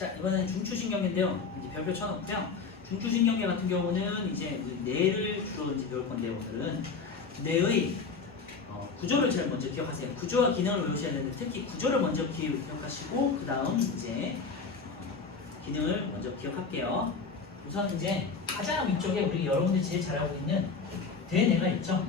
자, 이번에는 중추신경계인데요. 이제 별표 쳐놓고요. 중추신경계 같은 경우는 이제 뇌를 주로 이제 배울 건데요. 오늘은 뇌의 구조를 제일 먼저 기억하세요. 구조와 기능을 외우셔야 되는데 특히 구조를 먼저 기억하시고 그 다음 이제 기능을 먼저 기억할게요. 우선 이제 가장 위쪽에 우리 여러분들이 제일 잘 알고 있는 대뇌가 있죠.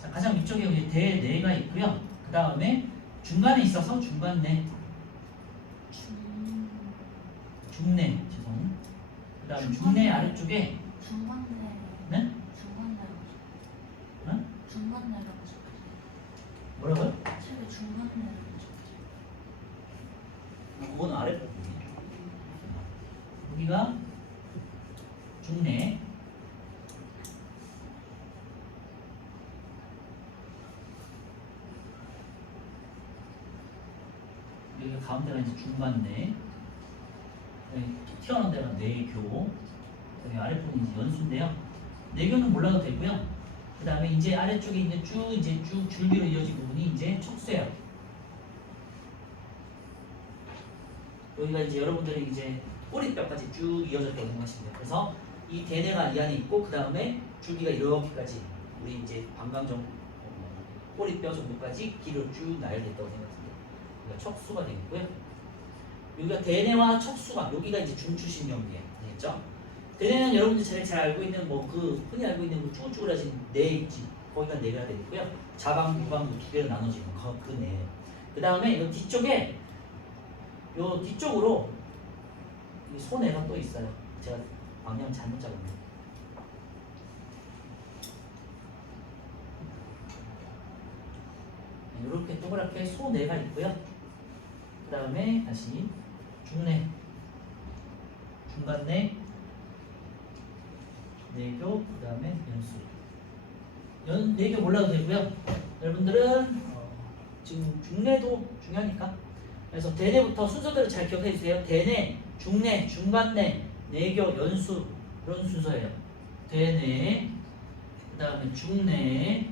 자, 가장 위쪽에 우리 대뇌가 있고요. 그 다음에 중간에 있어서 중간뇌, 중뇌, 죄송. 그 다음에 중뇌 아래쪽에 중간내. 네? 중간내라고. 응? 중간내라고 적혀져. 뭐라고요? 책에 중간내라고 적혀져. 그건 아래 부분이에요. 여기가 중뇌, 여기가 가운데가 이제 중간뇌, 튀어나온 데가 뇌교, 여기 아랫부분이 이제 연수인데요. 뇌교는 몰라도 되고요. 그 다음에 이제 아래쪽에 이제 쭉 줄기로 이어진 부분이 이제 척수예요. 여기가 이제 여러분들이 이제 꼬리뼈까지 쭉 이어졌다고 생각하시면 돼요. 그래서 이 대뇌가 이 안에 있고 그 다음에 줄기가 이렇게까지 우리 이제 방광정 꼬리뼈 정도까지 길을 쭉 나열됐다고 생각하시면 돼요. 여기가 척수가 되겠고요. 여기가 대뇌와 척수가 여기가 이제 중추신경계 되겠죠. 대뇌는 여러분들 잘 알고 있는 뭐 그 흔히 알고 있는 그 쭈글쭈글하신 뇌 있지 거기가 뇌가 되겠고요. 자방, 유방부 두 개로 나눠지는 그 뇌. 그 다음에 이 뒤쪽에 요 뒤쪽으로 소뇌가 또 있어요. 제가 방향 잘못 잡았네요. 이렇게 동그랗게 소뇌가 있고요. 그 다음에 다시 중뇌, 중간뇌, 뇌교, 그 다음에 연수. 뇌교 몰라도 되고요. 여러분들은 지금 중뇌도 중요하니까. 그래서 대뇌부터 순서대로 잘 기억해 주세요. 대뇌, 중뇌, 중간뇌, 뇌교, 연수 이런 순서예요. 대뇌, 그 다음에 중뇌.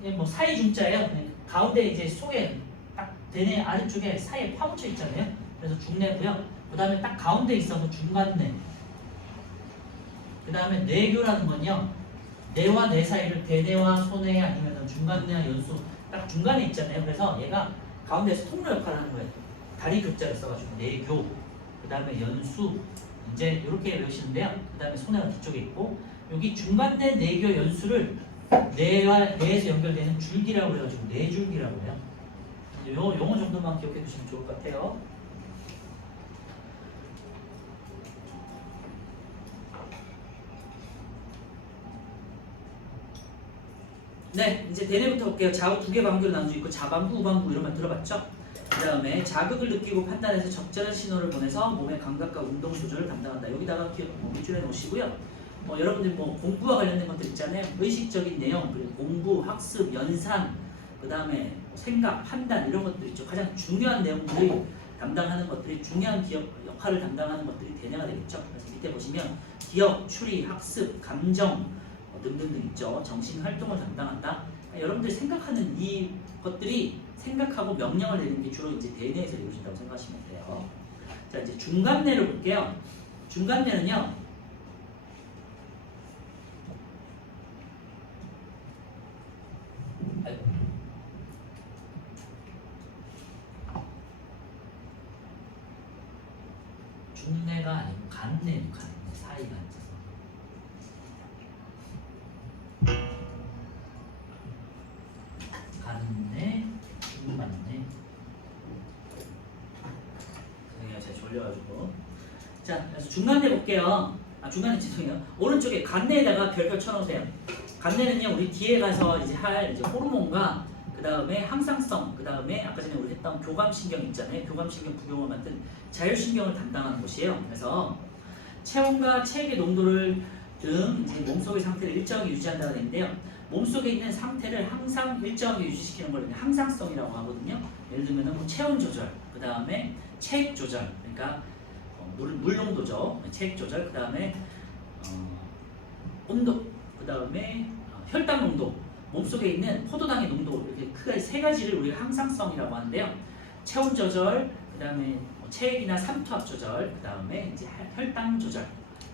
이게 뭐 사이 중자예요. 가운데 이제 속에 딱 대뇌 아래쪽에 사이에 파묻혀 있잖아요. 그래서 중뇌고요. 그 다음에 딱 가운데 있어서 중간뇌. 그 다음에 뇌교라는 건요. 뇌와 뇌 사이를 대뇌와 소뇌 아니면 중간뇌와 연수 딱 중간에 있잖아요. 그래서 얘가 가운데에서 통로 역할을 하는 거예요. 다리 교자를 써가지고 뇌교. 그 다음에 연수. 이제 이렇게 외우시는데요. 그 다음에 소뇌가 뒤쪽에 있고 여기 중간뇌 뇌교 연수를 뇌와 뇌에서 연결되는 줄기라고 해가지고 뇌줄기라고 해요. 요 용어 정도만 기억해 두시면 좋을 것 같아요. 네, 이제 대뇌부터 볼게요. 좌우 두 개 방구로 나눠져 있고 좌방구, 우방구 이런 말 들어봤죠? 그 다음에 자극을 느끼고 판단해서 적절한 신호를 보내서 몸의 감각과 운동 조절을 담당한다. 여기다가 밑줄해 놓으시고요. 여러분들 뭐 공부와 관련된 것들 있잖아요. 의식적인 내용, 그리고 공부, 학습, 연산, 그 다음에 생각, 판단 이런 것들 있죠. 가장 중요한 내용들이 담당하는 것들이 중요한 기억 역할을 담당하는 것들이 대뇌가 되겠죠. 그래서 밑에 보시면 기억, 추리, 학습, 감정 등등등 있죠. 정신 활동을 담당한다. 여러분들이 생각하는 이 것들이 생각하고 명령을 내리는 게 주로 이제 대뇌에서 이루어진다고 생각하시면 돼요. 자, 이제 중간뇌를 볼게요. 중간뇌는요. 중뇌가 아니고 간뇌, 사이가 앉아서. 간뇌, 중간뇌. 제가 졸려가지고. 자, 그래서 중간뇌 볼게요. 중간뇌 죄송해요. 오른쪽에 간뇌에다가 별표 쳐놓으세요. 간뇌는요, 우리 뒤에 가서 이제 할 이제 호르몬과 그 다음에 항상성, 그 다음에 아까 전에 우리 했던 교감신경 있잖아요. 교감신경 부경을 만든 자율신경을 담당하는 곳이에요. 그래서 체온과 체액의 농도를 등 이제 몸속의 상태를 일정하게 유지한다고 되는데요. 몸속에 있는 상태를 항상 일정하게 유지시키는 걸 항상성이라고 하거든요. 예를 들면 뭐 체온 조절, 그 다음에 체액 조절, 그러니까 물 농도죠. 체액 조절. 그 다음에 온도. 그 다음에 혈당 농도. 몸속에 있는 포도당의 농도. 이렇게 크게 세 가지를 우리가 항상성이라고 하는데요. 체온 조절, 그 다음에 체액이나 삼투압 조절, 그 다음에 이제 혈당 조절.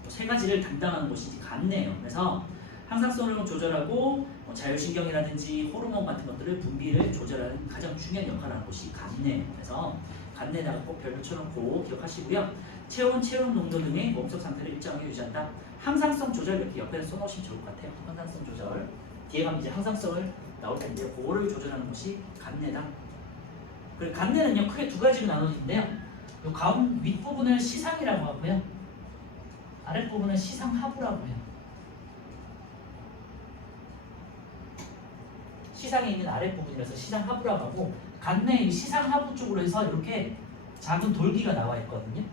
세 가지를 담당하는 곳이 이제 간내예요. 그래서 항상성을 조절하고 자율신경이라든지 호르몬 같은 것들을 분비를 조절하는 가장 중요한 역할을 하는 곳이 간내. 그래서 간내에다가 꼭 별표 쳐놓고 기억하시고요. 체온 농도 등의 몸속 상태를 일정하게 유지한다. 항상성 조절 이렇게 옆에서 써놓으시면 좋을 것 같아요. 항상성 조절. 뒤에 가면 이제 항상성을 나올 텐데요. 그거를 조절하는 것이 간내다. 그리고 간내는요 크게 두 가지로 나눠지는데요. 요 가운 윗부분을 시상이라고 하고요. 아랫부분은 시상하부라고 해요. 시상에 있는 아랫부분이라서 시상하부라고 하고 간내의 시상하부 쪽으로 해서 이렇게 작은 돌기가 나와 있거든요.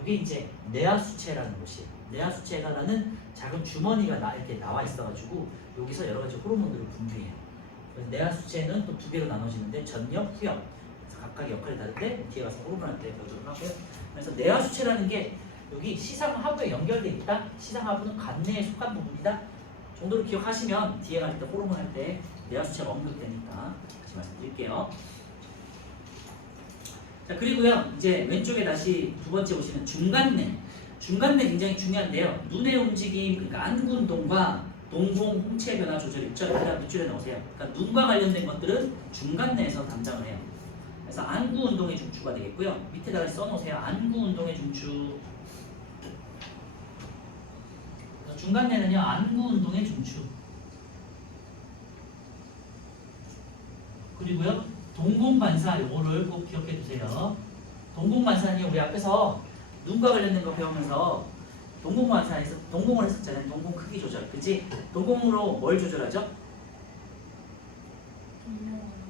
이게 이제 내하수체라는 곳이에요. 내하수체가라는 작은 주머니가 이렇게 나와 있어가지고 여기서 여러 가지 호르몬들을 분비해요. 그래서 내하수체는 또 두 개로 나눠지는데 전역, 후역. 그래서 각각 역할이 다른데 뒤에 가서 호르몬한테 보도록 하고요. 그래서 내하수체라는 게 여기 시상하부에 연결돼 있다. 시상하부는 간내에 속한 부분이다. 정도를 기억하시면 뒤에 갈 때 호르몬 할 때 내하수체가 언급되니까 다시 말씀드릴게요. 자 그리고요 이제 왼쪽에 다시 두 번째 보시면 중간내. 중간내 굉장히 중요한데요. 눈의 움직임, 그러니까 안구 운동과 동공 홍채 변화 조절 있죠. 여기다 밑줄에 넣으세요. 그러니까 눈과 관련된 것들은 중간내에서 담당을 해요. 그래서 안구 운동의 중추가 되겠고요. 밑에다가 써놓으세요. 안구 운동의 중추. 중간내는요 안구 운동의 중추. 그리고요 동공반사 요거를 꼭 기억해 두세요. 동공반사는요 우리 앞에서 눈과 관련된 거 배우면서 동공반사에서 동공을 했었잖아요. 동공 크기 조절, 그치? 동공으로 뭘 조절하죠?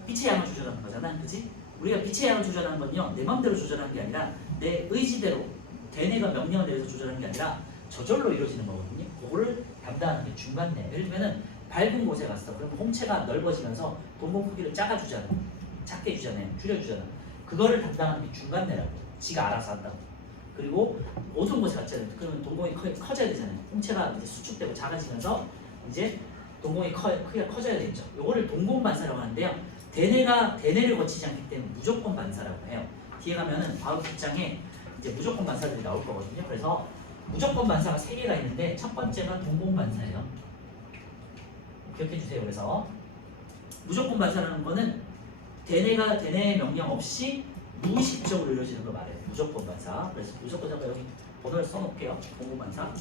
빛의 양을 조절하는 거잖아, 그치? 우리가 빛의 양을 조절하는 건요 내 맘대로 조절하는 게 아니라 내 의지대로 대뇌가 명령을 내려서 조절하는 게 아니라 저절로 이루어지는 거거든요. 그거를 담당하는 게 중간내. 예를 들면은 밝은 곳에 갔어. 그럼 홍채가 넓어지면서 동공 크기를 작아주잖아. 작게 해주잖아요. 줄여주잖아. 그거를 담당하는 게 중간내라고. 지가 알아서 한다고. 그리고 어두운 곳에 갔잖아요. 그러면 동공이 커져야 되잖아요. 홍채가 이제 수축되고 작아지면서 이제 동공이 크기가 커져야 되죠. 요거를 동공반사라고 하는데요. 대뇌를 거치지 않기 때문에 무조건 반사라고 해요. 뒤에 가면은 바로 뒷장에 이제 무조건 반사들이 나올 거거든요. 그래서 무조건 반사가 3개가 있는데 첫 번째가 동공반사예요. 기억해 주세요. 그래서 무조건 반사라는 거는 대뇌의 명령 없이 무의식적으로 이루어지는 걸 말해요. 무조건 반사. 그래서 무조건 제가 여기 번호를 써놓을게요. 동공반사.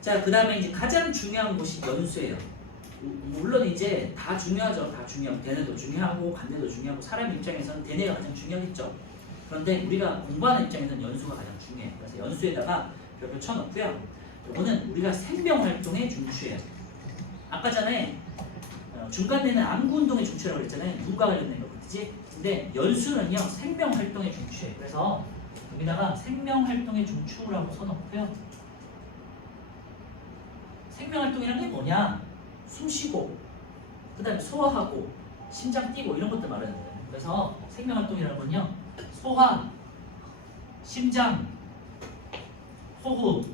자, 그 다음에 이제 가장 중요한 곳이 연수예요. 물론 이제 다 중요하죠. 다 중요하고 대뇌도 중요하고 간뇌도 중요하고 사람 입장에서는 대뇌가 가장 중요하겠죠. 그런데 우리가 공부하는 입장에서는 연수가 가장 중요해요. 그래서 연수에다가 별표 쳐놓고요. 이거는 우리가 생명활동의 중추예요. 아까 전에 중간내는 안구운동의 중추라고 그랬잖아요. 눈과 관련된 거 그렇지? 근데 연수는요 생명활동의 중추예요. 그래서 여기다가 생명활동의 중추라고 써놓고요. 생명활동이란 게 뭐냐? 숨쉬고 그 다음에 소화하고 심장 뛰고 이런 것들 말하는 거예요. 그래서 생명활동이라는 건요 소화, 심장, 호흡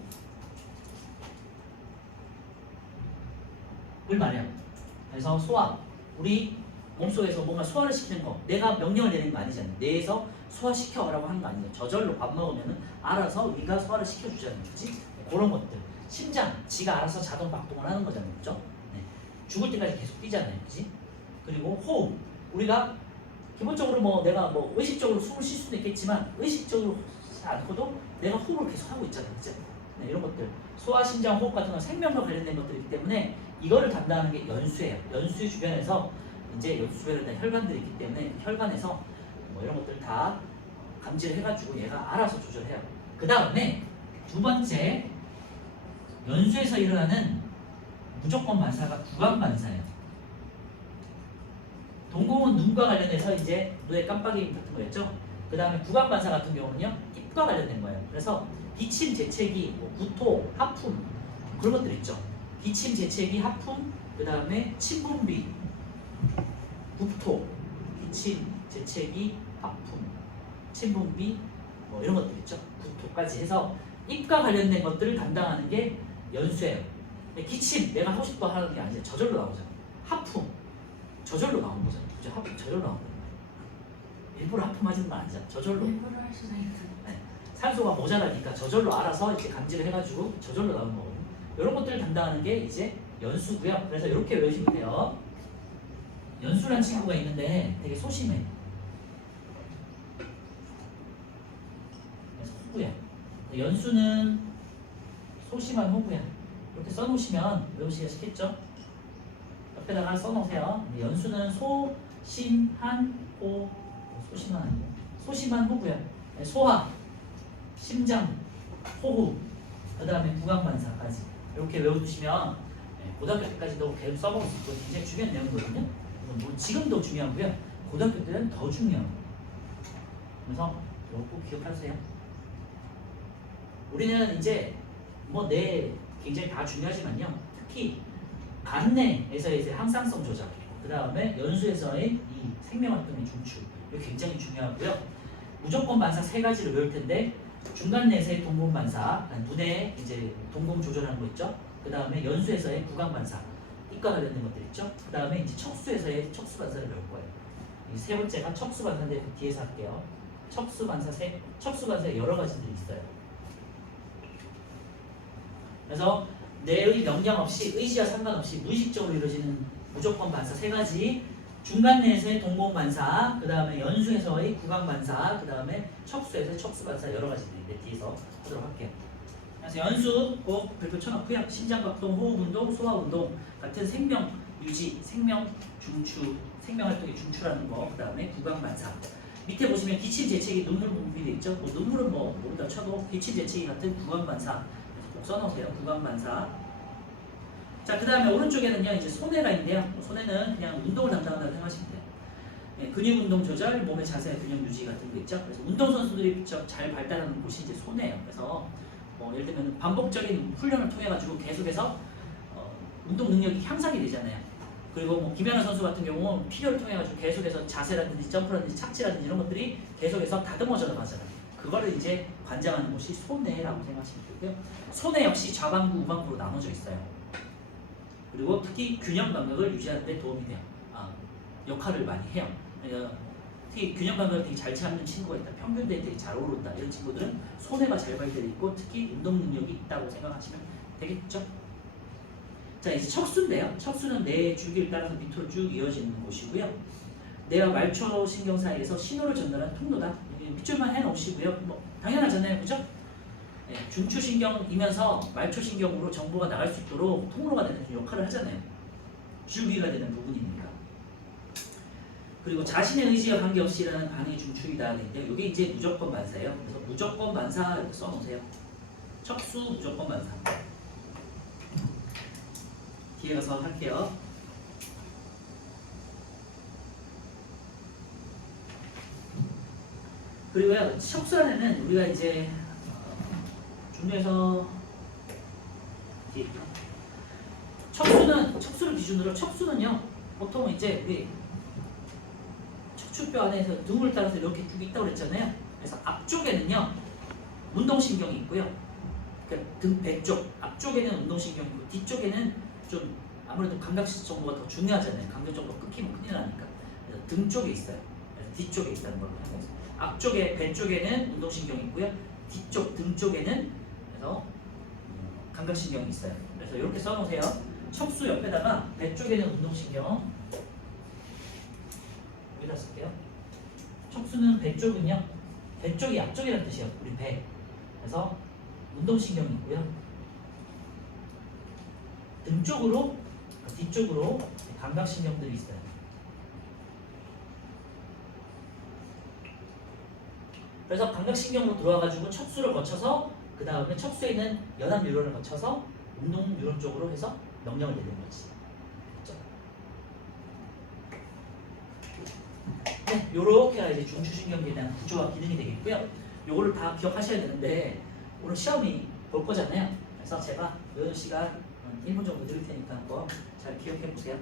을 말해요. 그래서 소화, 우리 몸속에서 뭔가 소화를 시키는 거 내가 명령을 내리는 거 아니잖아요. 뇌에서 소화시켜라고 하는 거 아니에요. 저절로 밥 먹으면 알아서 우리가 소화를 시켜주잖아요. 그치? 그런 것들. 심장, 지가 알아서 자동 박동을 하는 거잖아요. 그죠? 네. 죽을 때까지 계속 뛰잖아요. 그치? 그리고 호흡, 우리가 기본적으로 뭐 내가 뭐 의식적으로 숨을 쉴 수도 있겠지만 의식적으로 않고도 내가 호흡을 계속 하고 있잖아요. 그죠? 네, 이런 것들. 소화, 심장, 호흡 같은 건 생명과 관련된 것들이기 때문에 이거를 담당하는 게 연수예요. 연수 주변에서 이제 연수 주변에 혈관들이 있기 때문에 혈관에서 뭐 이런 것들 다 감지를 해가지고 얘가 알아서 조절해요. 그 다음에 두 번째 연수에서 일어나는 무조건 반사가 구강 반사예요. 동공은 눈과 관련해서 이제 눈에 깜빡이 같은 거였죠. 그 다음에 구강 반사 같은 경우는요 입과 관련된 거예요. 그래서 기침, 재채기, 뭐 구토, 하품 그런 것들 있죠. 기침, 재채기, 하품, 그 다음에 침분비, 구토, 기침, 재채기, 하품, 침분비, 뭐 이런 것들 있죠. 국토까지 해서 입과 관련된 것들을 담당하는 게 연수예요. 근데 기침 내가 하고 싶어 하는 게 아니라 저절로 나오잖아. 하품 저절로 나오는 거잖아. 그죠? 하품 저절로 나오는 거야. 일부러 하품하지는 건 아니잖아. 저절로. 일부러 할 수도 있는. 네. 산소가 모자라니까 저절로 알아서 이제 감지를 해가지고 저절로 나오는 거거든요. 이런 것들을 담당하는 게 이제 연수고요. 그래서 이렇게 외우시면 돼요. 연수란 친구가 있는데 되게 소심해. 그래서 호구야. 연수는 소심한 호구야. 이렇게 써놓으시면 외우시기가 쉽겠죠? 옆에다가 써놓으세요. 연수는 소심한 호, 소심한 아니고 소심한 호구야. 소화, 심장, 호흡, 그 다음에 구강반사까지 이렇게 외워두시면 고등학교 때까지도 계속 써먹을 수 있고 굉장히 중요한 내용이거든요. 뭐 지금도 중요하고요. 고등학교 때는 더 중요해요. 그래서 이거 꼭 기억하세요. 우리는 이제 뭐 굉장히 다 중요하지만요. 특히 간내에서의 이제 항상성 조작, 그 다음에 연수에서의 이 생명활동의 중추, 이거 굉장히 중요하고요. 무조건 반사 세 가지를 외울 텐데 중간 내에서의 동공 반사, 눈에 이제 동공 조절하는 거 있죠. 그 다음에 연수에서의 구강 반사, 입과 관련된 것들 있죠. 그 다음에 이제 척수에서의 척수 반사를 배울 거예요. 이 세 번째가 척수 반사인데 뒤에서 할게요. 척수 반사에 여러 가지들이 있어요. 그래서 내의 명령 없이 의지와 상관없이 무의식적으로 이루어지는 무조건 반사 세 가지, 중간 내에서의 동공 반사, 그 다음에 연수에서의 구강 반사, 그 다음에 척수에서의 척수 반사 여러 가지들인데 뒤에서 하도록 할게요. 그래서 연수 꼭 별표 쳐놓고요. 심장박동, 호흡운동, 소화운동 같은 생명 유지, 생명 중추, 생명활동의 중추라는 거, 그 다음에 구강 반사. 밑에 보시면 기침 재채기 눈물 분비도 있죠. 뭐 눈물은 뭐 모른다 쳐도 기침 재채기 같은 구강 반사 꼭 써놓으세요. 구강 반사. 자, 그 다음에 오른쪽에는요 이제 손해가 있는데요. 손해는 그냥 운동을 담당한다고 생각하시면 돼요. 네, 근육 운동 조절, 몸의 자세, 근육 유지 같은 거 있죠. 그래서 운동 선수들이 잘 발달하는 곳이 이제 손해예요. 그래서 뭐 예를 들면 반복적인 훈련을 통해 가지고 계속해서 운동 능력이 향상이 되잖아요. 그리고 뭐 김연아 선수 같은 경우는 필요를 통해 가지고 계속해서 자세라든지 점프라든지 착지라든지 이런 것들이 계속해서 다듬어져 나가잖아요. 그거를 이제 관장하는 곳이 손해라고 생각하시면 되고요. 손해 역시 좌반구, 우반구로 나눠져 있어요. 그리고 특히 균형 감각을 유지하는 데 도움이 돼요. 역할을 많이 해요. 그러니까 특히 균형 감각을 되게 잘 찾는 친구가 있다. 평균대에 되게 잘 오른다. 이런 친구들은 손해가 잘 발달돼 있고 특히 운동 능력이 있다고 생각하시면 되겠죠. 자, 이제 척수인데요. 척수는 뇌의 주기를 따라서 밑으로 쭉 이어지는 곳이고요. 뇌와 말초 신경 사이에서 신호를 전달하는 통로다. 밑줄만 해놓으시고요. 뭐 당연하잖아요, 그죠? 네, 중추신경이면서 말초신경으로 정보가 나갈 수 있도록 통로가 되는 역할을 하잖아요. 주기가 되는 부분이니까. 그리고 자신의 의지와 관계없이 일어나는 반응이 중추이다. 근데 이게 이제 무조건 반사예요. 그래서 무조건 반사 이렇게 써놓으세요. 척수 무조건 반사. 뒤에 가서 할게요. 그리고요, 척수 안에는 우리가 이제 중에서 척수를 기준으로 척수는요 보통 이제 우리 척추뼈 안에서 등을 따라서 이렇게 쭉 있다고 그랬잖아요. 그래서 앞쪽에는요 운동신경이 있고요. 그러니까 등 배 쪽 앞쪽에는 운동신경이 있고 뒤쪽에는 좀 아무래도 감각 정보가 더 중요하잖아요. 감각 정보가 끊기면 큰일 나니까. 그래서 등 쪽에 있어요. 그래서 뒤쪽에 있다는 걸로 하고 있어요. 앞쪽에 배 쪽에는 운동신경이 있고요. 뒤쪽 등 쪽에는 그래서 감각신경이 있어요. 그래서 이렇게 써놓으세요. 척수 옆에다가 배 쪽에는 운동신경 여기다 쓸게요. 척수는 배 쪽은요. 배 쪽이 앞쪽이라는 뜻이에요. 우리 배. 그래서 운동신경이 있고요. 등 쪽으로 뒤쪽으로 감각신경들이 있어요. 그래서 감각신경으로 들어와가지고 척수를 거쳐서 그 다음에 척수에 있는 연합 뉴런을 거쳐서 운동 뉴런 쪽으로 해서 명령을 내리는 거지. 그렇죠? 네, 요렇게가 이제 중추신경계에 대한 구조와 기능이 되겠고요. 요거를 다 기억하셔야 되는데 오늘 시험이 볼 거잖아요. 그래서 제가 요 시간 1분 정도 드릴 테니까 한번 잘 기억해 보세요.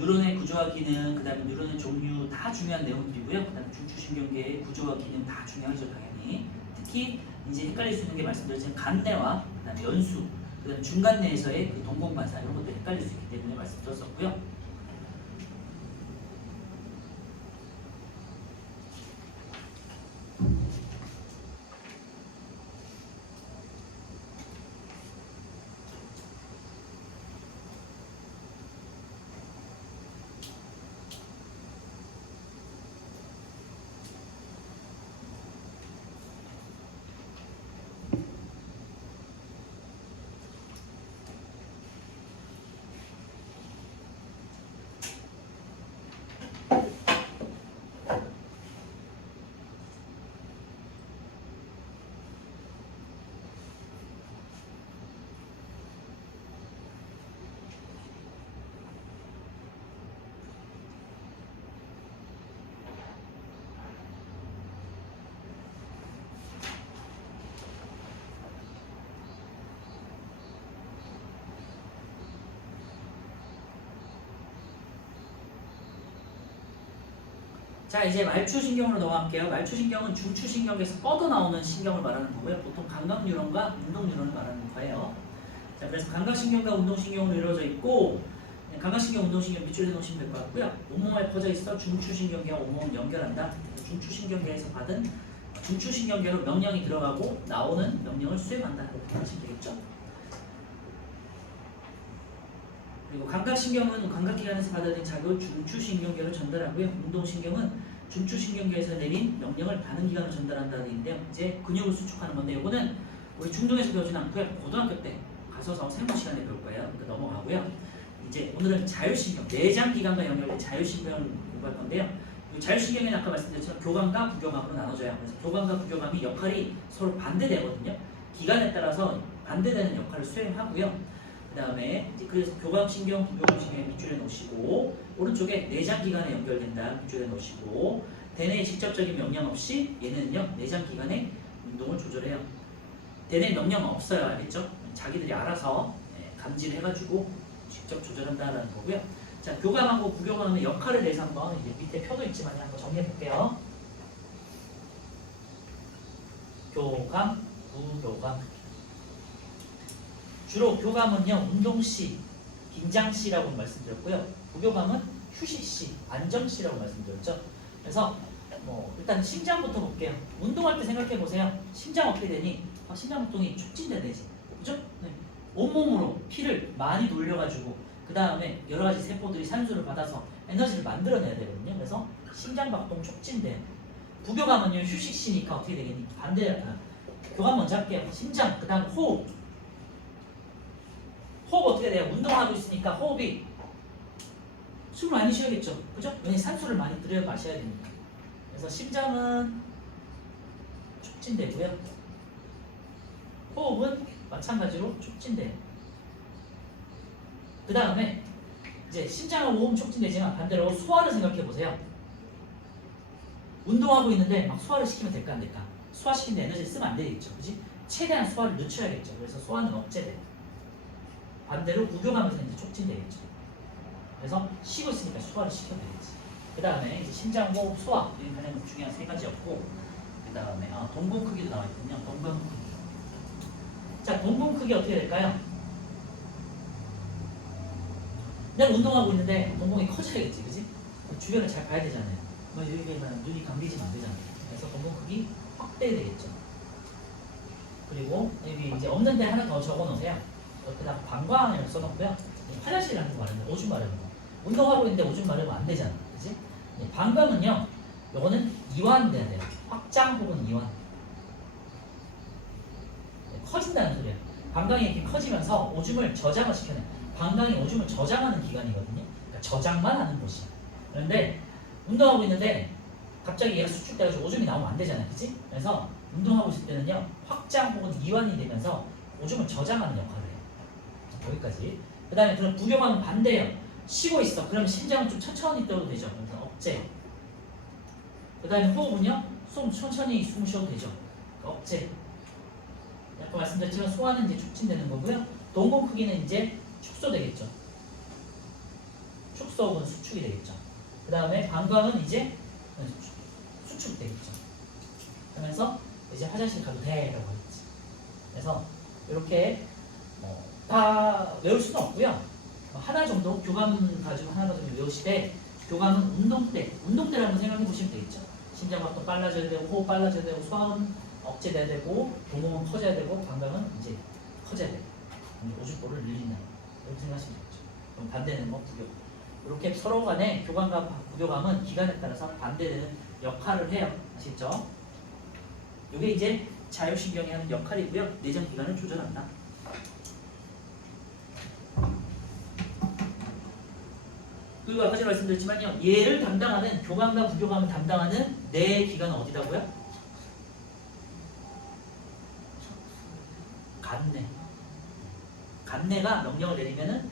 뉴런의 구조와 기능, 그 다음에 뉴런의 종류 다 중요한 내용들이고요. 그 다음에 중추신경계의 구조와 기능 다 중요하죠, 당연히. 특히 이제 헷갈릴 수 있는 게 말씀드렸지만 간내와 그 다음에 연수, 그 다음에 중간내에서의 그 동공반사 이런 것도 헷갈릴 수 있기 때문에 말씀드렸었고요. 자, 이제 말초신경으로 넘어갈게요. 말초신경은 중추신경에서 뻗어나오는 신경을 말하는 거고요. 보통 감각뉴런과 운동뉴런을 말하는 거예요. 자, 그래서 감각신경과 운동신경으로 이루어져 있고, 감각신경, 운동신경 밑줄에 놓으시면 될 것 같고요. 온몸에 퍼져 있어 중추신경계와 온몸을 연결한다. 중추신경계에서 받은 중추신경계로 명령이 들어가고 나오는 명령을 수행한다. 이렇게 하시면 되겠죠. 그리고 감각신경은 감각기관에서 받아들인 자극을 중추신경계로 전달하고요. 운동신경은 중추신경계에서 내린 명령을 반응기관으로 전달한다는 얘기인데요. 이제 근육을 수축하는 건데 이거는 우리 중등에서 배우진 않고요. 고등학교 때 가서서 생물 시간에 배울 거예요. 그러니까 넘어가고요. 이제 오늘은 자율신경, 내장기관과 연결된 자율신경을 공부할 건데요. 이 자율신경에는 아까 말씀드렸지만 교감과 부교감으로 나눠져요. 그래서 교감과 부교감이 역할이 서로 반대되거든요. 기관에 따라서 반대되는 역할을 수행하고요. 그 다음에 그래서 교감신경, 부교감신경 밑줄에 놓으시고 오른쪽에 내장기관에 연결된다 밑줄에 놓으시고 대뇌의 직접적인 명령 없이 얘는요 내장기관의 운동을 조절해요. 대뇌 명령 없어요, 알겠죠? 자기들이 알아서 감지를 해가지고 직접 조절한다라는 거고요. 자, 교감하고 부교감의 역할에 대해서 한번 이제 밑에 표도 있지만 한번 정리해 볼게요. 교감, 부교감. 주로 교감은요 운동시, 긴장시라고 말씀드렸고요. 부교감은 휴식시, 안정시라고 말씀드렸죠. 그래서 일단 심장부터 볼게요. 운동할 때 생각해 보세요. 심장 어떻게 되니? 심장보통이 촉진되지, 그죠? 네. 온몸으로 피를 많이 돌려가지고 그 다음에 여러 가지 세포들이 산소를 받아서 에너지를 만들어내야 되거든요. 그래서 심장박동 촉진돼요. 부교감은요 휴식시니까 어떻게 되겠니? 반대. 교감 먼저 할게요. 심장, 그 다음 호흡. 호흡 어떻게 돼요? 운동하고 있으니까 호흡이 숨을 많이 쉬어야겠죠. 그죠? 왜냐면 산소를 많이 들여 마셔야 되니까. 그래서 심장은 촉진되고요. 호흡은 마찬가지로 촉진돼요. 그 다음에 이제 심장은 호흡 촉진되지만 반대로 소화를 생각해 보세요. 운동하고 있는데 막 소화를 시키면 될까 안 될까? 소화시키는데 에너지를 쓰면 안 되겠죠. 그지? 최대한 소화를 늦춰야겠죠. 그래서 소화는 억제돼요. 반대로 부교감에서 이제 촉진되겠죠. 그래서 쉬고 있으니까 소화를 시켜야겠지. 그 다음에 이제 심장, 호흡, 소화 이게 가장 중요한 세 가지였고, 그 다음에 동공 크기도 나와 있군요. 동공 크기. 자, 동공 크기 어떻게 될까요? 내가 운동하고 있는데 동공이 커져야겠지, 그지? 주변을 잘 봐야 되잖아요. 여기에만 눈이 감기지면 안 되잖아요. 그래서 동공 크기 확대되겠죠. 그리고 여기 이제 없는데 하나 더 적어놓으세요. 그다음 방광을 써놓고요. 화장실이라는 거 말하는 거, 오줌 마르는 거. 운동하고 있는데 오줌 마르면 안 되잖아, 그지? 방광은요, 요거는 이완돼야 돼요. 확장 혹은 이완. 커진다는 소리야. 방광이 이렇게 커지면서 오줌을 저장을 시켜내. 방광이 오줌을 저장하는 기관이거든요. 그러니까 저장만 하는 곳이야. 그런데 운동하고 있는데 갑자기 얘가 수축돼가지고 오줌이 나오면 안 되잖아요, 그지? 그래서 운동하고 있을 때는요, 확장 혹은 이완이 되면서 오줌을 저장하는 역할을 해요. 여기까지. 그 다음에 그럼 부교감은 반대예요. 쉬고 있어. 그러면 심장은 좀 천천히 떠도 되죠. 그래서 억제. 그 다음에 호흡은요, 천천히 숨 쉬어도 되죠. 억제. 아까 말씀드렸지만 소화는 이제 촉진되는 거고요. 동공 크기는 이제 축소되겠죠. 축소 척수 혹은 수축이 되겠죠. 그 다음에 방광은 이제 수축되겠죠. 그러면서 이제 화장실 가도 돼라고 하겠지. 그래서 이렇게 다 외울 수는 없고요. 하나 정도 교감 가지고 하나 정도 외우시되 교감은 운동대를 한번 생각해 보시면 되겠죠. 심장박도 빨라져야 되고 호흡 빨라져야 되고 소화는 억제돼야 되고 동공은 커져야 되고 방광은 이제 커져야 되고 오줌볼을 늘린다 이렇게 생각하시면 되겠죠. 그럼 반대는 부교감. 이렇게 서로 간에 교감과 부교감은 기간에 따라서 반대되는 역할을 해요. 아시겠죠? 이게 이제 자율신경이 하는 역할이고요. 내장기관을 조절한다. 그리고 아까 전에 말씀드렸지만요. 얘를 담당하는 교감과 부교감을 담당하는 내 기관은 어디다고요? 간내. 간내가 명령을 내리면은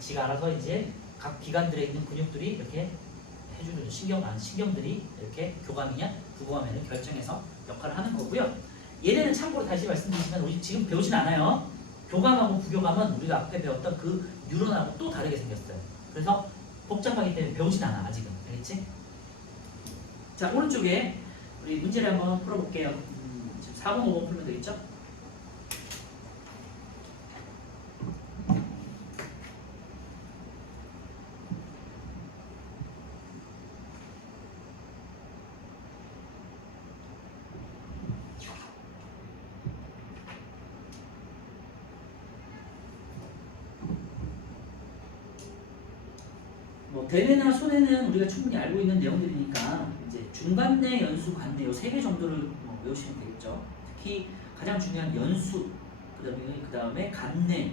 지가 알아서 이제 각 기관들에 있는 근육들이 이렇게 해주는 신경들이 이렇게 교감이냐 부교감이냐 결정해서 역할을 하는 거고요. 얘네는 참고로 다시 말씀드리지만 우리 지금 배우진 않아요. 교감하고 부교감은 우리가 앞에 배웠던 그 뉴런하고 또 다르게 생겼어요. 그래서 복잡하기 때문에 배우진 않아 아직은. 알겠지? 자, 오른쪽에 우리 문제를 한번 풀어볼게요. 지금 4번 5번 풀면 되겠죠? 대뇌나 손해는 우리가 충분히 알고 있는 내용들이니까 이제 중간내, 연수, 간내 이 3개 정도를 외우시면 되겠죠. 특히 가장 중요한 연수, 그 다음에 간내,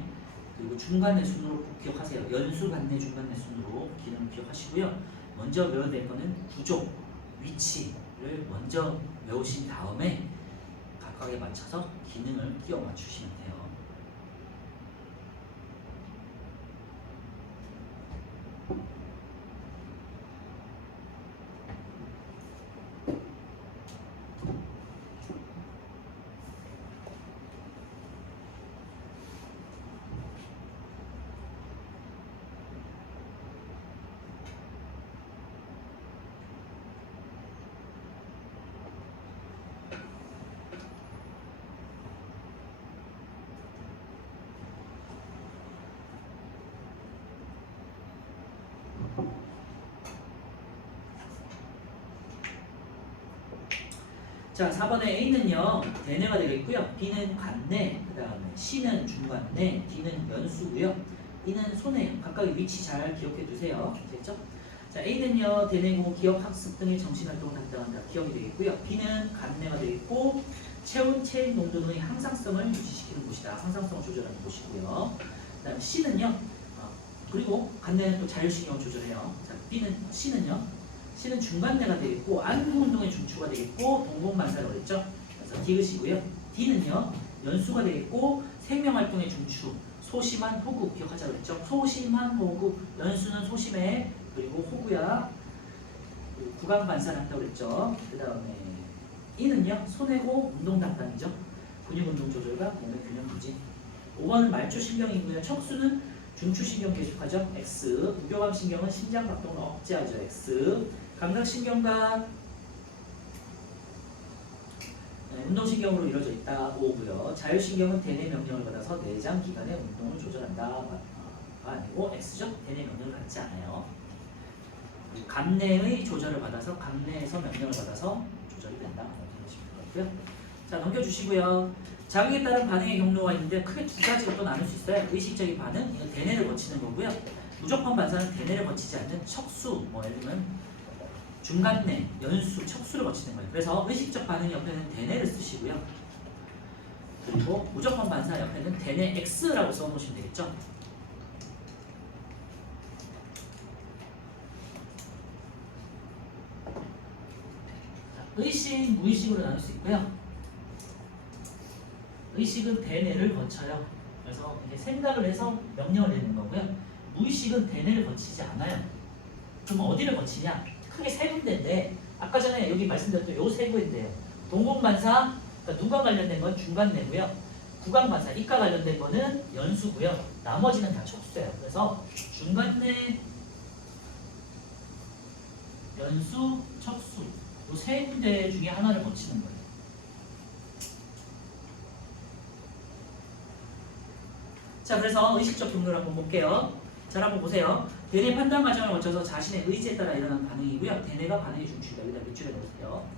그리고 중간내 순으로 꼭 기억하세요. 연수, 간내, 중간내 순으로 기능을 기억하시고요. 먼저 외워야 될 거는 구조, 위치를 먼저 외우신 다음에 각각에 맞춰서 기능을 끼워 맞추시면 돼요. 자, 4번에 A는요, 대뇌가 되겠고요. B는 간뇌, 그 다음에 C는 중간뇌, D는 연수고요. E는 손해. 각각의 위치 잘 기억해 두세요. 아시겠죠? 자, A는요, 대뇌고 기억, 학습 등의 정신활동을 담당한다. 기억이 되겠고요. B는 간뇌가 되겠고, 체온, 체액 농도 등의 항상성을 유지시키는 곳이다. 항상성을 조절하는 곳이고요. 그 다음에 C는요, 그리고 간뇌는 또 자율신경을 조절해요. 자, C는 중간뇌가 되겠고 안구운동의 중추가 되겠고 동공반사라고 그랬죠. 그래서 디귿이고요. D는요 연수가 되겠고 생명활동의 중추 소심한 호구 기억하자고 그랬죠. 소심한 호구 연수는 소심해 그리고 호구야 구강반사를 한다고 그랬죠. 그 다음에 E는요 손해고 운동 담당이죠. 근육운동 조절과 몸의 균형 유지. 5번은 말초신경이고요. 척수는 중추신경 계속하죠. X. 부교감신경은 심장박동을 억제하죠. X. 감각신경과 운동신경으로 이루어져 있다. O고요. 자율신경은 대뇌 명령을 받아서 내장기관의 운동을 조절한다. 아니고 X죠. 대뇌 명령을 받지 않아요. 감내의 조절을 받아서 감내에서 명령을 받아서 조절이 된다. 이렇게 보시면 되고요. 자, 넘겨주시고요. 자극에 따른 반응의 경로가 있는데 크게 두 가지로 또 나눌 수 있어요. 의식적인 반응, 이건 대뇌를 거치는 거고요. 무조건 반사는 대뇌를 거치지 않는 척수, 예를 들면 중간뇌, 연수, 척수를 거치는 거예요. 그래서 의식적 반응 옆에는 대뇌를 쓰시고요. 그리고 무조건 반사 옆에는 대뇌 X라고 써놓으시면 되겠죠. 의식, 무의식으로 나눌 수 있고요. 의식은 대뇌를 거쳐요. 그래서 이게 생각을 해서 명령을 내는 거고요. 무의식은 대뇌를 거치지 않아요. 그럼 어디를 거치냐? 크게 세 군데인데 아까 전에 여기 말씀드렸던 요 세 군데인데요. 동공반사, 그러니까 눈과 관련된 건 중간뇌고요. 구강반사, 이과 관련된 거는 연수고요. 나머지는 다 척수예요. 그래서 중간뇌, 연수, 척수 이 세 군데 중에 하나를 거치는 거예요. 자, 그래서 의식적 경로를 한번 볼게요. 자, 한번 보세요. 대뇌 판단 과정을 거쳐서 자신의 의지에 따라 일어나는 반응이고요. 대뇌가 반응의 중추다. 여기다 밑줄에 넣으세요.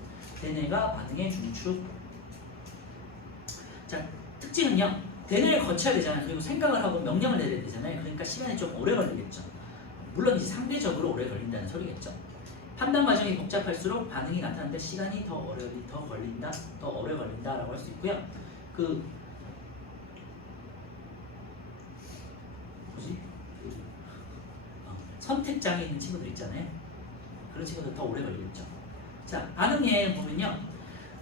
대뇌가 반응의 중추. 자, 특징은요. 대뇌를 거쳐야 되잖아요. 그리고 생각을 하고 명령을 내려야 되잖아요. 그러니까 시간이 좀 오래 걸리겠죠. 물론 이제 상대적으로 오래 걸린다는 소리겠죠. 판단 과정이 복잡할수록 반응이 나타나는데 시간이 더 오래 걸린다라고 할 수 있고요. 선택 장애 있는 친구들 있잖아요. 그런 친구들 더 오래 걸리겠죠. 자, 반응에 보면요.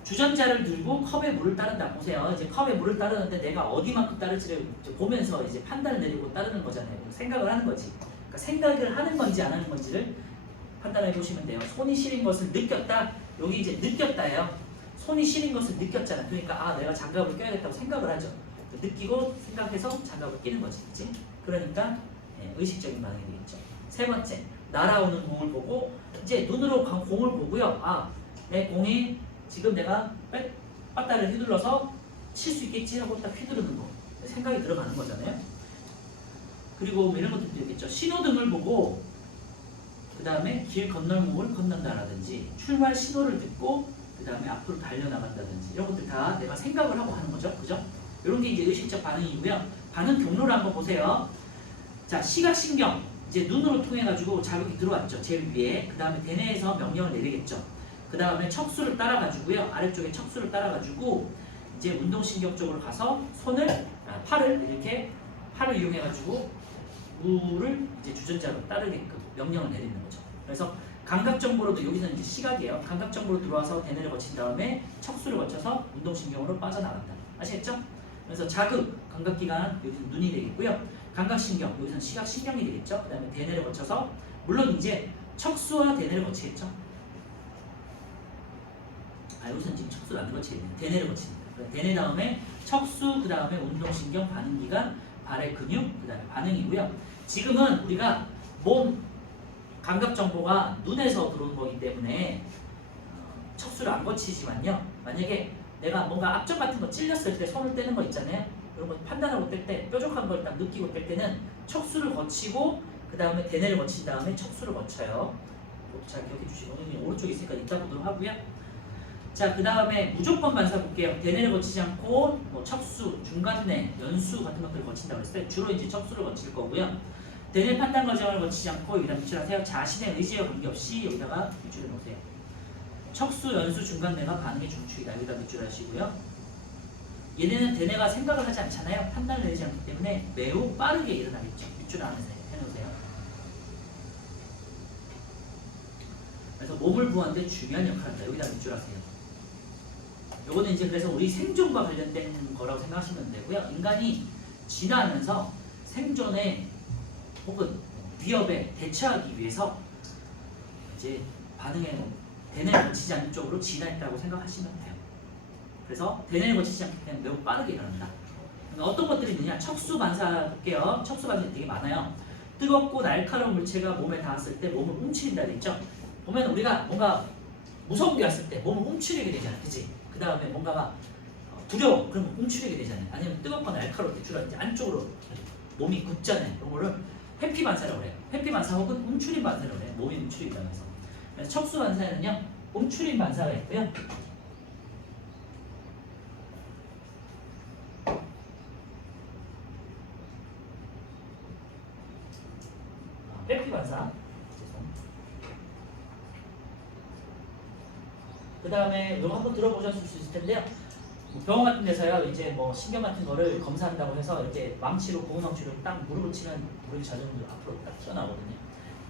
주전자를 들고 컵에 물을 따른다. 보세요. 이제 컵에 물을 따르는데 내가 어디만큼 따를지를 보면서 이제 판단을 내리고 따르는 거잖아요. 생각을 하는 거지. 그러니까 생각을 하는 건지 안 하는 건지를 판단해 보시면 돼요. 손이 시린 것을 느꼈다. 여기 이제 느꼈다예요. 손이 시린 것을 느꼈잖아. 그러니까 아, 내가 장갑을 껴야겠다고 생각을 하죠. 느끼고 생각해서 장갑을 끼는 거지. 그치? 그러니까 의식적인 반응이 되겠죠. 세 번째, 날아오는 공을 보고 이제 눈으로 공을 보고요. 아, 내 공이 지금 내가 빠따를 휘둘러서 칠 수 있겠지 하고 딱 휘두르는 거. 생각이 들어가는 거잖아요. 그리고 이런 것들도 있겠죠. 신호등을 보고 그 다음에 길 건널목을 건넌다라든지 출발 신호를 듣고 그 다음에 앞으로 달려나간다든지 이런 것들 다 내가 생각을 하고 하는 거죠. 그죠? 이런 게 이제 의식적 반응이고요. 반응 경로를 한번 보세요. 자, 시각신경 이제 눈으로 통해 가지고 자극이 들어왔죠. 제일 위에. 그 다음에 대뇌에서 명령을 내리겠죠. 그 다음에 척수를 따라 가지고요. 아래쪽에 척수를 따라 가지고 이제 운동신경 쪽으로 가서 팔을 이렇게 팔을 이용해 가지고 물을 이제 주전자로 따르게끔 명령을 내리는 거죠. 그래서 감각 정보로도 여기서는 이제 시각이에요. 감각 정보로 들어와서 대뇌를 거친 다음에 척수를 거쳐서 운동신경으로 빠져나간다. 아시겠죠? 그래서 자극, 감각기관 여기서는 눈이 되겠고요. 감각신경 여기서는 시각신경이 되겠죠. 그 다음에 대뇌를 거쳐서 물론 이제 척수와 대뇌를 거치겠죠. 아, 여기서는 지금 척수를 안 거치겠네요. 대뇌를 거칩니다. 대뇌 다음에 척수, 그 다음에 운동신경, 반응기관, 발의 근육, 그 다음에 반응이고요. 지금은 우리가 몸 감각 정보가 눈에서 들어오는 거기 때문에 척수를 안 거치지만요. 만약에 내가 뭔가 압력 같은 거 찔렸을 때 손을 떼는 거 있잖아요. 그런 거 판단하고 뗄 때 뾰족한 걸 딱 느끼고 뗄 때는 척수를 거치고 그 다음에 대뇌를 거친 다음에 척수를 거쳐요. 잘 기억해 주시고 오른쪽에 있으니까 이따 보도록 하고요. 자, 그 다음에 무조건 반사 볼게요. 대뇌를 거치지 않고 뭐 척수, 중간뇌, 연수 같은 것들을 거친다고 했을 때 주로 이제 척수를 거칠 거고요. 대뇌 판단 과정을 거치지 않고 여기다 밑줄하세요. 자신의 의지와 관계없이 여기다가 밑줄을 놓으세요. 척수, 연수, 중간뇌가 반응의 중추이다. 여기다 밑줄하시고요. 얘네는 대뇌가 생각을 하지 않잖아요. 판단을 내리지 않기 때문에 매우 빠르게 일어나겠죠. 밑줄을 안에서 해놓으세요. 그래서 몸을 보호하는데 중요한 역할을 한다. 여기다 밑줄하세요. 요거는 이제 그래서 우리 생존과 관련된 거라고 생각하시면 되고요. 인간이 진화하면서 생존에 혹은 위협에 대처하기 위해서 이제 반응에 대뇌를 거치지 않는 쪽으로 진화했다고 생각하시면 돼요. 그래서 대뇌를 거치지 않기 때문에 매우 빠르게 일어난다. 그러니까 어떤 것들이 있느냐? 척수 반사 볼게요. 척수 반사가 되게 많아요. 뜨겁고 날카로운 물체가 몸에 닿았을 때 몸을 움츠린다 됐죠? 보면 우리가 뭔가 무서운 게 왔을 때 몸을 움츠리게 되잖아요. 그치? 그 다음에 뭔가가 두려워. 그러면 움츠리게 되잖아요. 아니면 뜨겁거나 날카로울 때 주로 이제 안쪽으로 몸이 굳잖아요. 그런 거를 회피 반사라고 해요. 회피 반사 혹은 움츠림 반사라고 해요. 몸이 움츠린다고 해서. 그래서 척수 반사에는요, 움츠림 반사가 있고요. 회피 반사. 그 다음에 이거 한번 들어보셨을 수 있을 텐데요. 병원 같은 데서요, 이제 뭐 신경 같은 거를 검사한다고 해서 이렇게 망치로 고무 망치로 딱 무릎을 치면 무릎이 자전거 앞으로 딱 튀어나오거든요.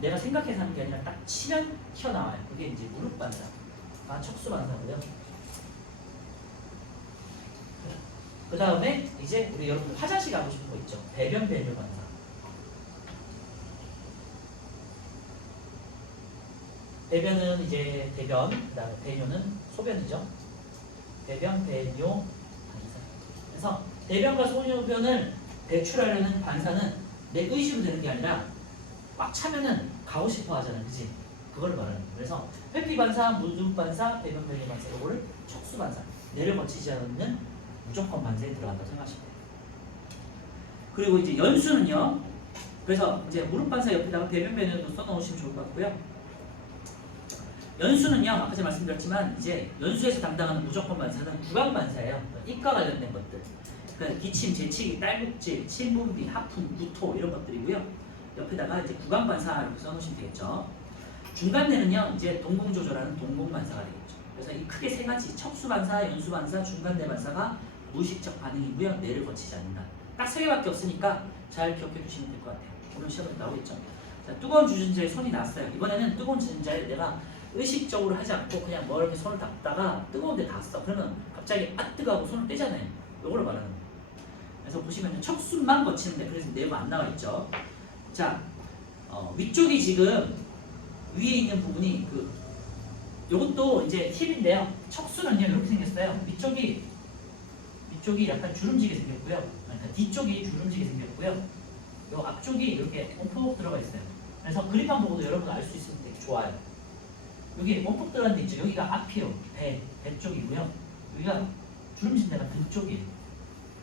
내가 생각해서 하는 게 아니라 딱 치면 튀어나와요. 그게 이제 무릎 반사, 척수 반사고요. 그 다음에 이제 우리 여러분들 화장실 가고 싶은 거 있죠. 배변 배뇨 반사. 배변은 이제 대변, 그 다음에 배뇨는 소변이죠. 배변, 배뇨, 반사. 그래서 대변과 소변을 배출하려는 반사는 내 의지로 되는 게 아니라 막 차면은 가고 싶어 하잖아, 그지? 그거를 말하는 거예요. 그래서 회피 반사, 무중 반사, 배변 변이 반사 이거를 척수 반사, 뇌를 거치지 않는 무조건 반사에 들어간다고 생각하시면 돼요. 그리고 이제 연수는요. 그래서 이제 무릎 반사 옆에다가 배변 변이도 써놓으시면 좋을 것 같고요. 연수는요. 아까 제가 말씀드렸지만 이제 연수에서 담당하는 무조건 반사는 구강 반사예요. 입과 관련된 것들. 그러니까 기침, 재치기, 딸꾹질, 침분비, 하품, 구토 이런 것들이고요. 옆에다가 이제 구강 반사 이렇게 써놓으시면 되겠죠. 중간대는요. 이제 동공 조절하는 동공 반사가 되겠죠. 그래서 이 크게 세 가지 척수 반사, 연수 반사, 중간대 반사가 무의식적 반응이고요. 뇌를 거치지 않는다. 딱 세 개밖에 없으니까 잘 기억해 주시면 될 것 같아요. 오늘 시험에 나오겠죠. 자, 뜨거운 주전자에 손이 났어요. 이번에는 뜨거운 주전자에 내가 의식적으로 하지 않고 그냥 뭐 이렇게 손을 닿다가 뜨거운 데 닿았어. 그러면 갑자기 뜨거워 손을 떼잖아요. 이걸 말하는 거예요. 그래서 보시면 척수만 거치는데 그래서 내부 안 나와 있죠. 자, 위쪽이 지금 위에 있는 부분이 요것도 이제 팁인데요. 척수는요 이렇게 생겼어요. 위쪽이 약간 주름지게 생겼고요. 그러니까 뒤쪽이 주름지게 생겼고요. 요 앞쪽이 이렇게 움푹 들어가 있어요. 그래서 그림만 보고도 여러분 알 수 있으면 되게 좋아요. 여기 움푹 들어간 데 있죠. 여기가 앞이요. 배 쪽이고요. 여기가 주름진 데가 등 쪽이에요.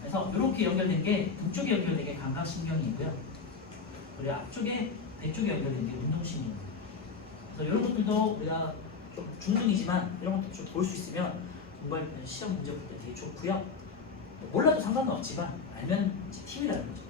그래서 이렇게 연결된 게 등 쪽에 연결된 게 감각신경이고요. 그리고 앞쪽에 배 쪽에 연결된 게 운동신경이에요. 그래서 이런 것들도 우리가 좀 중등이지만 이런 것도 좀 볼 수 있으면 공부할 때 시험 문제 볼 때 되게 좋고요. 몰라도 상관은 없지만 알면 이제 팁이라는 거죠.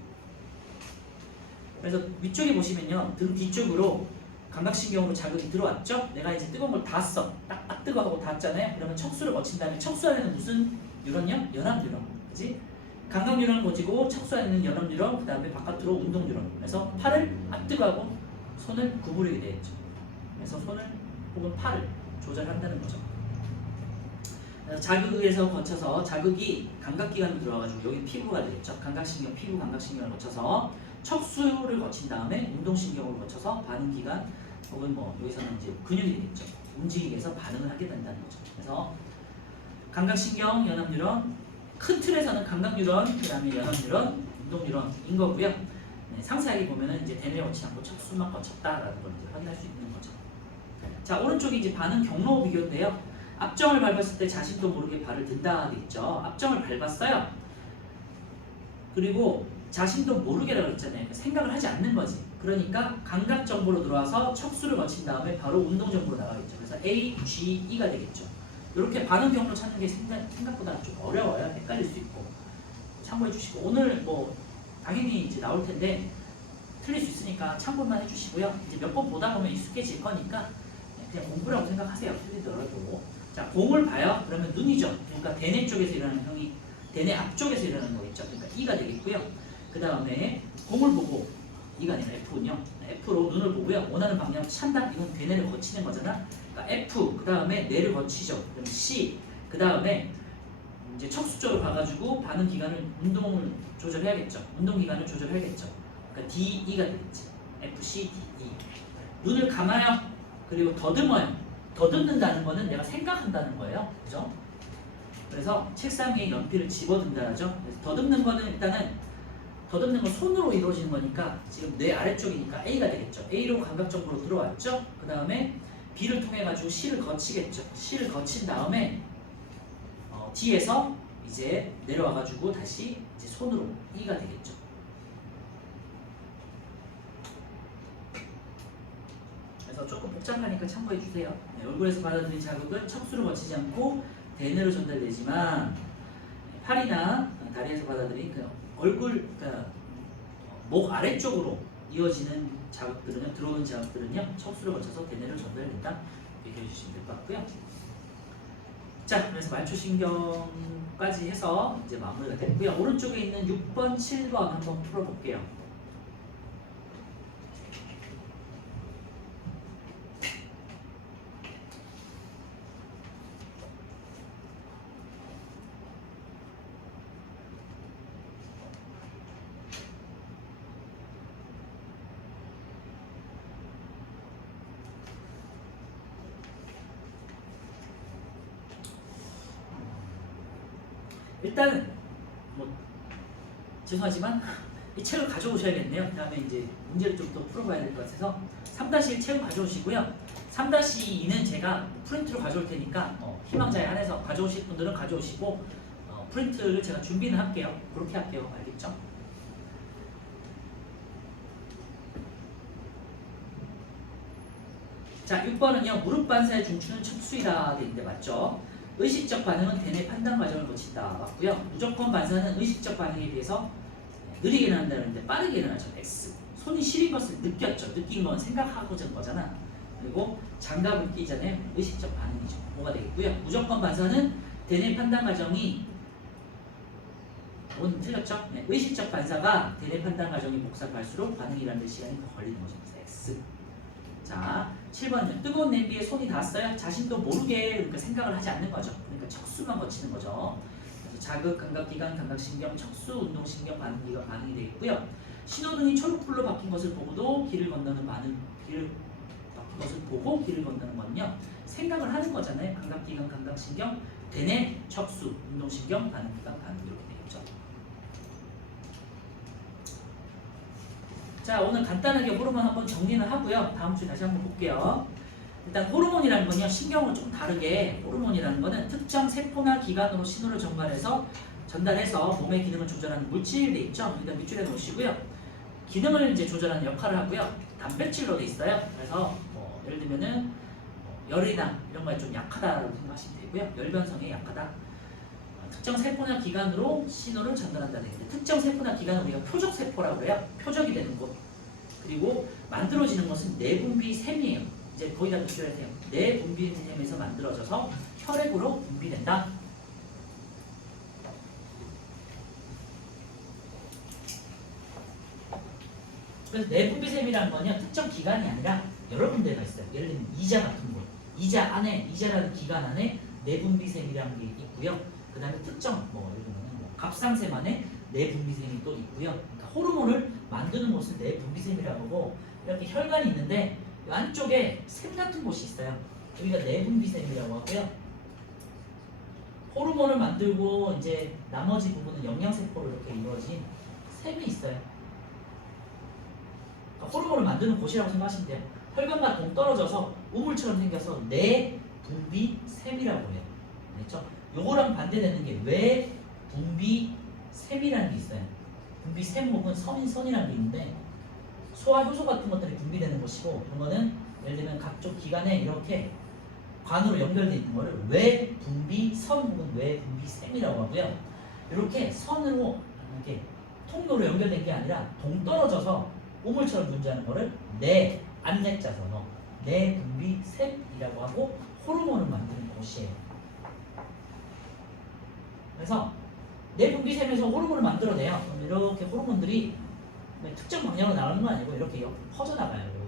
그래서 위쪽에 보시면요. 등 뒤쪽으로 감각신경으로 자극이 들어왔죠? 내가 이제 뜨거운 걸 닿았어. 딱 뜨거워하고 닿았잖아요. 그러면 척수를 거친 다음에 척수 안에는 무슨 뉴런이요? 연합뉴런. 그지? 감각뉴런을 거치고 척수 안에는 연합뉴런, 그 다음에 바깥으로 운동뉴런. 그래서 팔을 뜨거워하고 손을 구부리게 되겠죠. 그래서 손을 혹은 팔을 조절한다는 거죠. 그래서 자극에서 거쳐서 자극이 감각기관으로 들어와가지고 여기 피부가 되겠죠. 감각신경, 피부 감각신경을 거쳐서 척수를 거친 다음에 운동신경을 거쳐서 반응기관 혹은 뭐 여기서는 이제 근육이 되겠죠. 움직이기 위해서 반응을 하게 된다는 거죠. 그래서 감각신경, 연합뉴런, 큰 틀에서는 감각뉴런, 그 다음에 연합뉴런, 운동뉴런인 거고요. 네, 상세하게 보면은 이제 대뇌를 거치지 않고 척수만 거쳤다라는 걸 이제 확인할 수 있는 거죠. 자, 오른쪽이 이제 반응 경로 비교인데요. 앞정을 밟았을 때 자신도 모르게 발을 든다 되겠죠. 앞정을 밟았어요. 그리고 자신도 모르게라고 했잖아요. 생각을 하지 않는 거지. 그러니까 감각 정보로 들어와서 척수를 거친 다음에 바로 운동 정보로 나가겠죠. 그래서 A, G, E가 되겠죠. 이렇게 반응 경로 찾는 게 생각보다 좀 어려워요. 헷갈릴 수 있고 참고해 주시고 오늘 뭐 당연히 이제 나올 텐데 틀릴 수 있으니까 참고만 해주시고요. 이제 몇 번 보다 보면 익숙해질 거니까 그냥 공부라고 생각하세요. 틀리더라도. 자, 공을 봐요. 그러면 눈이죠. 그러니까 대뇌 쪽에서 일어나는 형이 대뇌 앞쪽에서 일어나는 거겠죠. 그러니까 E가 되겠고요. 그 다음에 공을 보고 E가 아니라 F군요. F로 눈을 보고요. 원하는 방향 찬다. 이건 대뇌를 거치는 거잖아. 그러니까 F 그 다음에 뇌를 거치죠. 그다음에 C 그 다음에 이제 척수 쪽으로 가가지고 반응 기간을 운동을 조절해야겠죠. 운동 기간을 조절해야겠죠. 그러니까 D, E가 되겠지. F, C, D, E. 눈을 감아요. 그리고 더듬어요. 더듬는다는 거는 내가 생각한다는 거예요. 그죠? 그래서 책상 위에 연필을 집어든다죠. 그래서 더듬는 거는 일단은 더듬는 건 손으로 이루어지는 거니까 지금 뇌 아래쪽이니까 A가 되겠죠. A로 감각적으로 들어왔죠. 그 다음에 B를 통해 가지고 C를 거치겠죠. C를 거친 다음에 D에서 이제 내려와 가지고 다시 이제 손으로 E가 되겠죠. 그래서 조금 복잡하니까 참고해 주세요. 네, 얼굴에서 받아들인 자극은 척수를 거치지 않고 대뇌로 전달되지만 팔이나 다리에서 받아들인 얼굴, 그러니까 목 아래쪽으로 이어지는 자극들은요, 들어오는 자극들은요, 척수를 거쳐서 대뇌로 전달된다. 이렇게 해주시면 될 것 같고요. 자, 그래서 말초신경까지 해서 이제 마무리가 됐고요. 오른쪽에 있는 6번, 7번 한번 풀어볼게요. 일단은 뭐 죄송하지만 이 책을 가져오셔야겠네요. 그다음에 이제 문제를 좀 더 풀어봐야 될 것 같아서 3-1 책 가져오시고요. 3-2는 제가 프린트로 가져올 테니까 희망자에 한해서 가져오실 분들은 가져오시고 프린트를 제가 준비는 할게요. 그렇게 할게요. 알겠죠? 자, 6번은요. 무릎 반사의 중추는 척수이다 돼 있는데 맞죠? 의식적 반응은 대뇌 판단 과정을 거친다 맞고요. 무조건 반사는 의식적 반응에 비해서 느리게 일어난다는데 빠르게 일어나죠. X. 손이 시린 것을 느꼈죠. 느낀 건 생각하고 전 거잖아. 그리고 장갑을 끼잖아요. 의식적 반응이죠. 뭐가 되겠고요. 무조건 반사는 대뇌 판단 과정이 오늘 틀렸죠? 네, 의식적 반사가 대뇌 판단 과정이 복잡할수록 반응이 일어나는 시간이 더 걸리는 거죠. 그래서 X. 자, 7번은요. 뜨거운 냄비에 손이 닿았어요. 자신도 모르게 그러니까 생각을 하지 않는 거죠. 그러니까 척수만 거치는 거죠. 그래서 자극, 감각기관, 감각신경, 척수, 운동신경, 반응기가 반응이 되어 있고요. 신호등이 초록불로 바뀐 것을 보고도 길을 건너는 길을 바뀐 것을 보고 길을 건너는 건요. 생각을 하는 거잖아요. 감각기관, 감각신경, 대뇌, 척수, 운동신경, 반응기관, 반응 이렇게 되겠죠. 자, 오늘 간단하게 호르몬 한번 정리는 하고요. 다음 주에 다시 한번 볼게요. 일단 호르몬이라는 건요. 신경은 좀 다르게 호르몬이라는 거는 특정 세포나 기관으로 신호를 전달해서 몸의 기능을 조절하는 물질이 돼 있죠. 일단 밑줄에 놓으시고요. 기능을 이제 조절하는 역할을 하고요. 단백질로 돼 있어요. 그래서 예를 들면은 열이나 이런 거에 좀 약하다라고 생각하시면 되고요. 열 변성에 약하다. 특정 세포나 기관으로 신호를 전달한다는 얘기죠. 특정 세포나 기관은 우리가 표적 세포라고 해요. 표적이 되는 곳. 그리고 만들어지는 것은 내분비샘이에요. 이제 거의 다 비교해야 돼요. 내분비샘에서 만들어져서 혈액으로 분비된다. 그래서 내분비샘이라는 건요. 특정 기관이 아니라 여러 군데가 있어요. 예를 들면 이자 같은 곳. 이자라는 기관 안에 내분비샘이라는 게 있고요. 그 다음에 특정 예를 들면 갑상샘 안에 내분비샘이 또 있고요. 그러니까 호르몬을 만드는 곳은 내분비샘이라고 하고 이렇게 혈관이 있는데 이 안쪽에 샘 같은 곳이 있어요. 여기가 내분비샘이라고 하고요. 호르몬을 만들고 이제 나머지 부분은 영양세포로 이렇게 이루어진 샘이 있어요. 그러니까 호르몬을 만드는 곳이라고 생각하시면 돼요. 혈관과 동떨어져서 우물처럼 생겨서 내분비샘이라고 해요. 알겠죠? 요거랑 반대되는 게 외분비샘이라는 게 있어요. 분비샘 혹은 선이라는 게 있는데 소화 효소 같은 것들이 분비되는 것이고 이런 거는 예를 들면 각종 기관에 이렇게 관으로 연결되어 있는 거를 외분비선 혹은 외분비샘이라고 하고요. 이렇게 선으로 이렇게 통로로 연결된 게 아니라 동떨어져서 우물처럼 존재하는 거를 안내자선어 내분비샘이라고 하고 호르몬을 만드는 곳이에요. 그래서 내분비샘에서 호르몬을 만들어내요. 그럼 이렇게 호르몬들이 특정 방향으로 나가는 건 아니고 이렇게 퍼져나가요. 이렇게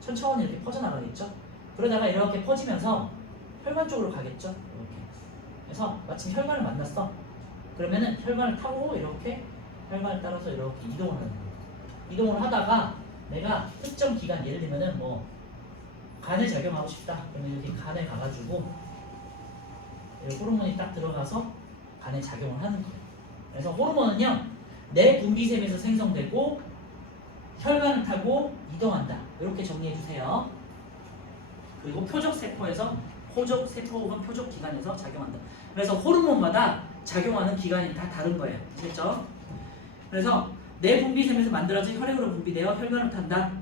천천히 이렇게 퍼져나가겠죠. 그러다가 이렇게 퍼지면서 혈관 쪽으로 가겠죠. 이렇게. 그래서 마침 혈관을 만났어. 그러면은 혈관을 타고 이렇게 혈관을 따라서 이렇게 이동을 하는 거예요. 이동을 하다가 내가 특정 기관 예를 들면은 간에 작용하고 싶다. 그러면 이렇게 간에 가가지고 호르몬이 딱 들어가서 간에 작용을 하는 거예요. 그래서 호르몬은요 내분비샘에서 생성되고 혈관을 타고 이동한다. 이렇게 정리해 주세요. 그리고 표적세포에서 호적세포 혹은 표적기관에서 작용한다. 그래서 호르몬마다 작용하는 기관이 다 다른 거예요. 아시겠죠? 그래서 내분비샘에서 만들어진 혈액으로 분비되어 혈관을 탄다.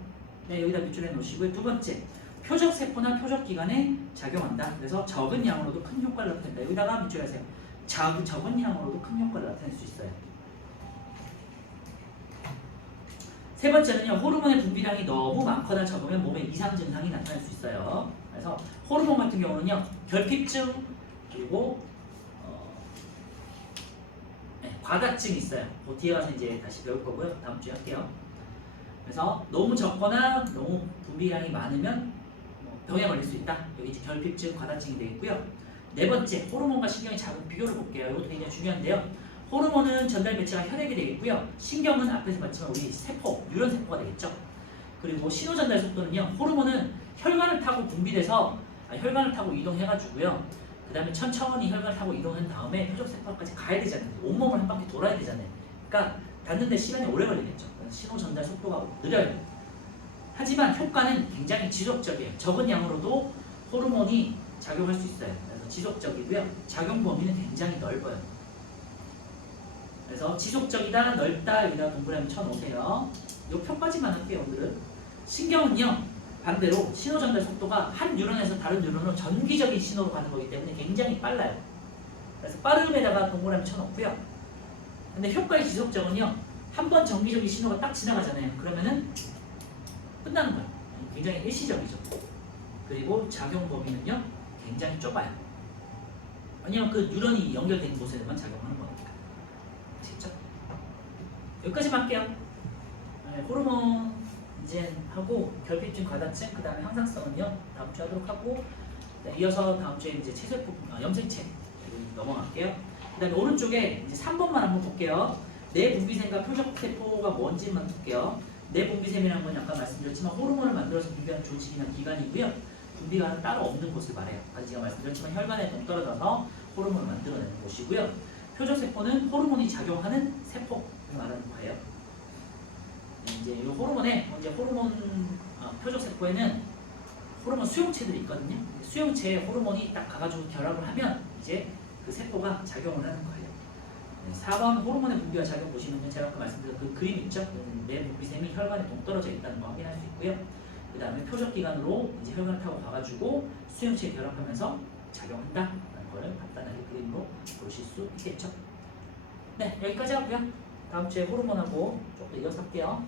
네, 여기다 밑줄에 놓으시고요. 두 번째, 표적세포나 표적기관에 작용한다. 그래서 적은 양으로도 큰 효과를 나타낸다. 여기다가 밑줄에 하세요. 적은 양으로도 큰 효과를 나타낼 수 있어요. 세 번째는요, 호르몬의 분비량이 너무 많거나 적으면 몸에 이상 증상이 나타날 수 있어요. 그래서 호르몬 같은 경우는요, 결핍증 그리고 과다증이 있어요. 그 뒤에 가서 이제 다시 배울 거고요. 다음 주에 할게요. 그래서 너무 적거나 너무 분비량이 많으면 병에 걸릴 수 있다. 여기 이제 결핍증, 과다증이 되겠고요. 네 번째, 호르몬과 신경의 작용 비교를 볼게요. 이것도 굉장히 중요한데요. 호르몬은 전달 배치가 혈액이 되겠고요. 신경은 앞에서 봤지만 우리 세포, 뉴런 세포가 되겠죠. 그리고 신호 전달 속도는요. 호르몬은 혈관을 타고 분비돼서 혈관을 타고 이동해가지고요. 그 다음에 천천히 혈관을 타고 이동한 다음에 표적세포까지 가야 되잖아요. 온몸을 한 바퀴 돌아야 되잖아요. 그러니까 닿는데 시간이 오래 걸리겠죠. 신호 전달 속도가 느려요. 하지만 효과는 굉장히 지속적이에요. 적은 양으로도 호르몬이 작용할 수 있어요. 그래서 지속적이고요. 작용 범위는 굉장히 넓어요. 그래서 지속적이다, 넓다 여기다 동그라미 쳐놓으세요. 요 표까지만 할게요. 오늘은. 신경은요 반대로 신호 전달 속도가 한 뉴런에서 다른 뉴런으로 전기적인 신호로 가는 거기 때문에 굉장히 빨라요. 그래서 빠름에다가 동그라미 쳐놓고요. 근데 효과의 지속적은요 한 번 전기적인 신호가 딱 지나가잖아요. 그러면은 끝나는 거예요. 굉장히 일시적이죠. 그리고 작용 범위는요 굉장히 좁아요. 왜냐면 그 뉴런이 연결된 곳에만 작용하는 거니까. 아시겠죠? 여기까지만 할게요. 네, 호르몬 이제 하고 결핍증, 과다증, 그 다음에 항상성은요 다음 주에 하도록 하고, 네, 이어서 다음 주에 이제 체세포, 염색체 넘어갈게요. 그 다음에 오른쪽에 이제 3번만 한번 볼게요. 내분비샘과 표적세포가 뭔지만 볼게요. 내분비샘이라는 건 아까 말씀드렸지만 호르몬을 만들어서 분비하는 조직이나 기관이고요. 분비가 따로 없는 곳을 말해요. 아까 제가 말씀드렸지만 혈관에 동떨어져서 호르몬을 만들어내는 곳이고요. 표적세포는 호르몬이 작용하는 세포를 말하는 거예요. 이제 이 호르몬에 이제 표적세포에는 호르몬 수용체들이 있거든요. 수용체에 호르몬이 딱 가가지고 결합을 하면 이제 그 세포가 작용을 하는 거예요. 4번 호르몬의 분비와 작용 보시면 제가 아까 말씀드린 그 그림 있죠? 내분비샘이 혈관에 동떨어져 있다는 거 확인할 수 있고요. 그 다음에 표적기관으로 이제 혈관을 타고 가가지고 수용체에 결합하면서 작용한다라는 걸 간단하게 그림으로 보실 수 있겠죠. 네, 여기까지 하고요. 다음 주에 호르몬하고 조금 더 이어서 할게요.